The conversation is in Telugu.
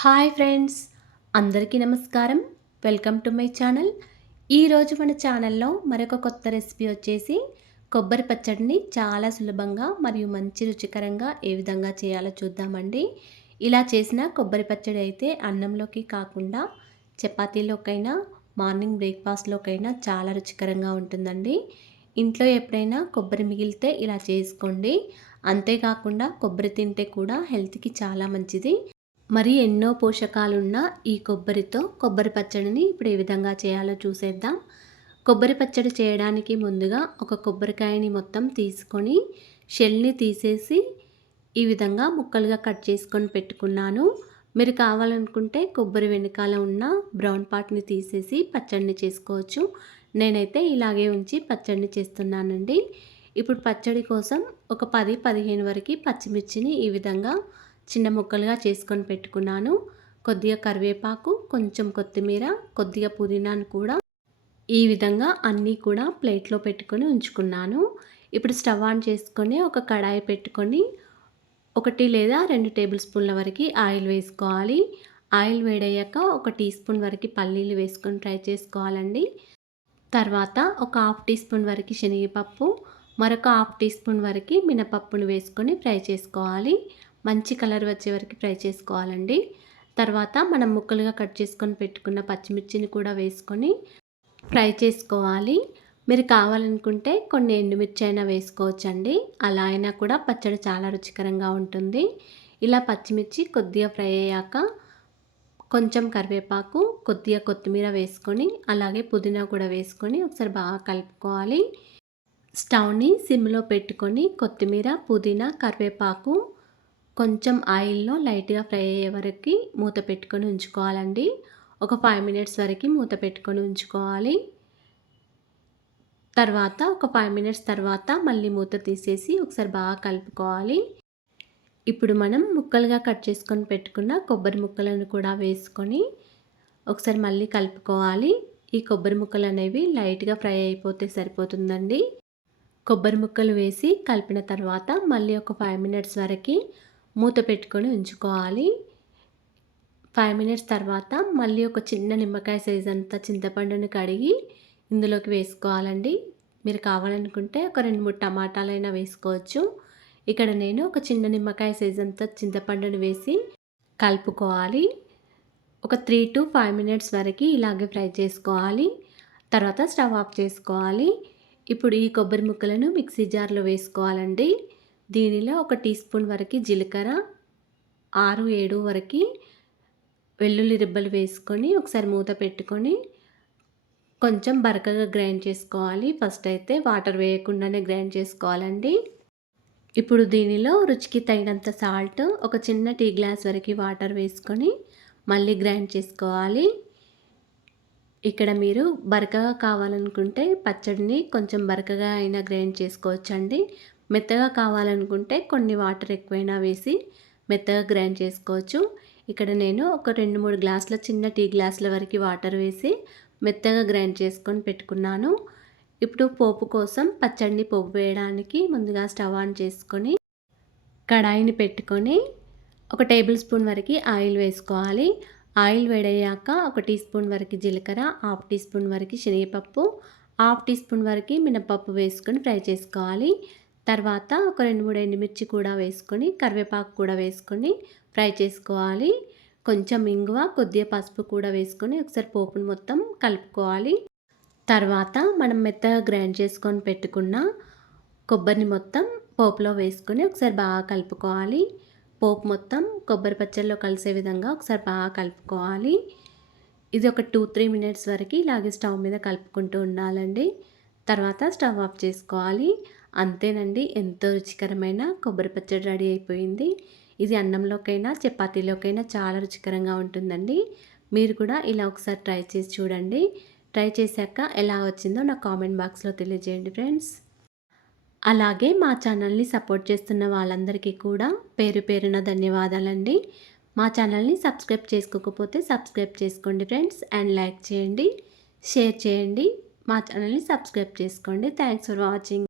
హాయ్ ఫ్రెండ్స్, అందరికీ నమస్కారం. Welcome to my channel. ఈరోజు మన ఛానల్లో మరొక కొత్త రెసిపీ వచ్చేసి కొబ్బరి పచ్చడిని చాలా సులభంగా మరియు మంచి రుచికరంగా ఏ విధంగా చేయాలో చూద్దామండి. ఇలా చేసిన కొబ్బరి పచ్చడి అయితే అన్నంలోకి కాకుండా చపాతీలోకైనా మార్నింగ్ బ్రేక్ఫాస్ట్లోకైనా చాలా రుచికరంగా ఉంటుందండి. ఇంట్లో ఎప్పుడైనా కొబ్బరి మిగిలితే ఇలా చేసుకోండి. అంతేకాకుండా కొబ్బరి తింటే కూడా హెల్త్కి చాలా మంచిది. మరి ఎన్నో పోషకాలున్న ఈ కొబ్బరితో కొబ్బరి పచ్చడిని ఇప్పుడు ఏ విధంగా చేయాలో చూసేద్దాం. కొబ్బరి పచ్చడి చేయడానికి ముందుగా ఒక కొబ్బరికాయని మొత్తం తీసుకొని షెల్ని తీసేసి ఈ విధంగా ముక్కలుగా కట్ చేసుకొని పెట్టుకున్నాను. మీరు కావాలనుకుంటే కొబ్బరి వెనకాల ఉన్న బ్రౌన్ పార్ట్ని తీసేసి పచ్చడిని చేసుకోవచ్చు. నేనైతే ఇలాగే ఉంచి పచ్చడిని చేస్తున్నానండి. ఇప్పుడు పచ్చడి కోసం ఒక 10-15 వరకు పచ్చిమిర్చిని ఈ విధంగా చిన్న ముక్కలుగా చేసుకొని పెట్టుకున్నాను. కొద్దిగా కరివేపాకు, కొంచెం కొత్తిమీర, కొద్దిగా పుదీనాను కూడా ఈ విధంగా అన్నీ కూడా ప్లేట్లో పెట్టుకొని ఉంచుకున్నాను. ఇప్పుడు స్టవ్ ఆన్ చేసుకొని ఒక కడాయి పెట్టుకొని 1 లేదా 2 టేబుల్ స్పూన్ల వరకు ఆయిల్ వేసుకోవాలి. ఆయిల్ వేడయ్యాక ఒక టీ స్పూన్ వరకు పల్లీలు వేసుకొని ఫ్రై చేసుకోవాలండి. తర్వాత ఒక హాఫ్ టీ స్పూన్ వరకు శనగపప్పు, మరొక హాఫ్ టీ స్పూన్ వరకు మినపప్పును వేసుకొని ఫ్రై చేసుకోవాలి. మంచి కలర్ వచ్చే వరకు ఫ్రై చేసుకోవాలండి. తర్వాత మనం ముక్కలుగా కట్ చేసుకొని పెట్టుకున్న పచ్చిమిర్చిని కూడా వేసుకొని ఫ్రై చేసుకోవాలి. మీరు కావాలనుకుంటే కొన్ని ఎండుమిర్చి అయినా వేసుకోవచ్చండి. అలా అయినా కూడా పచ్చడి చాలా రుచికరంగా ఉంటుంది. ఇలా పచ్చిమిర్చి కొద్దిగా ఫ్రై అయ్యాక కొంచెం కరివేపాకు, కొద్దిగా కొత్తిమీర వేసుకొని అలాగే పుదీనా కూడా వేసుకొని ఒకసారి బాగా కలుపుకోవాలి. స్టవ్ని సిమ్లో పెట్టుకొని కొత్తిమీర, పుదీనా, కరివేపాకు కొంచెం ఆయిల్లో లైట్గా ఫ్రై అయ్యే వరకు మూత పెట్టుకొని ఉంచుకోవాలండి. ఒక 5 మినిట్స్ వరకు మూత పెట్టుకొని ఉంచుకోవాలి. తర్వాత ఒక 5 మినిట్స్ తర్వాత మళ్ళీ మూత తీసేసి ఒకసారి బాగా కలుపుకోవాలి. ఇప్పుడు మనం ముక్కలుగా కట్ చేసుకొని పెట్టుకున్న కొబ్బరి ముక్కలను కూడా వేసుకొని ఒకసారి మళ్ళీ కలుపుకోవాలి. ఈ కొబ్బరి ముక్కలు అనేవి లైట్గా ఫ్రై అయిపోతే సరిపోతుందండి. కొబ్బరి ముక్కలు వేసి కలిపిన తర్వాత మళ్ళీ ఒక 5 మినిట్స్ వరకు మూత పెట్టుకొని ఉంచుకోవాలి. 5 మినిట్స్ తర్వాత మళ్ళీ ఒక చిన్న నిమ్మకాయ సైజ్ అంత చింతపండుని కడిగి ఇందులోకి వేసుకోవాలండి. మీరు కావాలనుకుంటే ఒక 2-3 టమాటాలైనా వేసుకోవచ్చు. ఇక్కడ నేను ఒక చిన్న నిమ్మకాయ సైజ్ అంత చింతపండుని వేసి కలుపుకోవాలి. ఒక 3-5 మినిట్స్ వరకు ఇలాగే ఫ్రై చేసుకోవాలి. తర్వాత స్టవ్ ఆఫ్ చేసుకోవాలి. ఇప్పుడు ఈ కొబ్బరి ముక్కలను మిక్సీ జార్లో వేసుకోవాలండి. దీనిలో ఒక టీ స్పూన్ వరకు జీలకర్ర, 6-7 వరకు వెల్లుల్లి రిబ్బలు వేసుకొని ఒకసారి మూత పెట్టుకొని కొంచెం బరకగా గ్రైండ్ చేసుకోవాలి. ఫస్ట్ అయితే వాటర్ వేయకుండానే గ్రైండ్ చేసుకోవాలండి. ఇప్పుడు దీనిలో రుచికి తగినంత సాల్ట్, ఒక చిన్న టీ గ్లాస్ వరకు వాటర్ వేసుకొని మళ్ళీ గ్రైండ్ చేసుకోవాలి. ఇక్కడ మీరు బరకగా కావాలనుకుంటే పచ్చడిని కొంచెం బరకగా అయినా గ్రైండ్ చేసుకోవచ్చండి. మెత్తగా కావాలనుకుంటే కొన్ని వాటర్ ఎక్కువైనా వేసి మెత్తగా గ్రైండ్ చేసుకోవచ్చు. ఇక్కడ నేను ఒక 2-3 గ్లాసుల చిన్న టీ గ్లాసుల వరకు వాటర్ వేసి మెత్తగా గ్రైండ్ చేసుకొని పెట్టుకున్నాను. ఇప్పుడు పోపు కోసం పచ్చడిని పోపు వేయడానికి ముందుగా స్టవ్ ఆన్ చేసుకొని కడాయిని పెట్టుకొని ఒక టేబుల్ స్పూన్ వరకు ఆయిల్ వేసుకోవాలి. ఆయిల్ వేడయ్యాక ఒక టీ స్పూన్ వరకు జీలకర్ర, హాఫ్ టీ స్పూన్ వరకు శనగపప్పు, హాఫ్ టీ స్పూన్ వరకు మినపప్పు వేసుకొని ఫ్రై చేసుకోవాలి. తర్వాత ఒక 2-3 ఎండుమిర్చి కూడా వేసుకొని కరివేపాకు కూడా వేసుకొని ఫ్రై చేసుకోవాలి. కొంచెం ఇంగువ, కొద్దిగా పసుపు కూడా వేసుకొని ఒకసారి పోపును మొత్తం కలుపుకోవాలి. తర్వాత మనం మెత్తగా గ్రైండ్ చేసుకొని పెట్టుకున్న కొబ్బరిని మొత్తం పోపులో వేసుకొని ఒకసారి బాగా కలుపుకోవాలి. పోపు మొత్తం కొబ్బరి పచ్చడిలో కలిసే విధంగా ఒకసారి బాగా కలుపుకోవాలి. ఇది ఒక 2-3 మినిట్స్ వరకు ఇలాగే స్టవ్ మీద కలుపుకుంటూ ఉండాలండి. తర్వాత స్టవ్ ఆఫ్ చేసుకోవాలి. అంతేనండి, ఎంతో రుచికరమైన కొబ్బరి పచ్చడి రెడీ అయిపోయింది. ఇది అన్నంలోకైనా చపాతీలోకైనా చాలా రుచికరంగా ఉంటుందండి. మీరు కూడా ఇలా ఒకసారి ట్రై చేసి చూడండి. ట్రై చేశాక ఎలా వచ్చిందో నా కామెంట్ బాక్స్లో తెలియజేయండి ఫ్రెండ్స్. అలాగే మా ఛానల్ని సపోర్ట్ చేస్తున్న వాళ్ళందరికీ కూడా పేరు పేరున ధన్యవాదాలండి. మా ఛానల్ని సబ్స్క్రైబ్ చేసుకోకపోతే సబ్స్క్రైబ్ చేసుకోండి ఫ్రెండ్స్. అండ్ లైక్ చేయండి, షేర్ చేయండి. మా ఛానల్ని సబ్స్క్రైబ్ చేసుకోండి. Thanks for watching.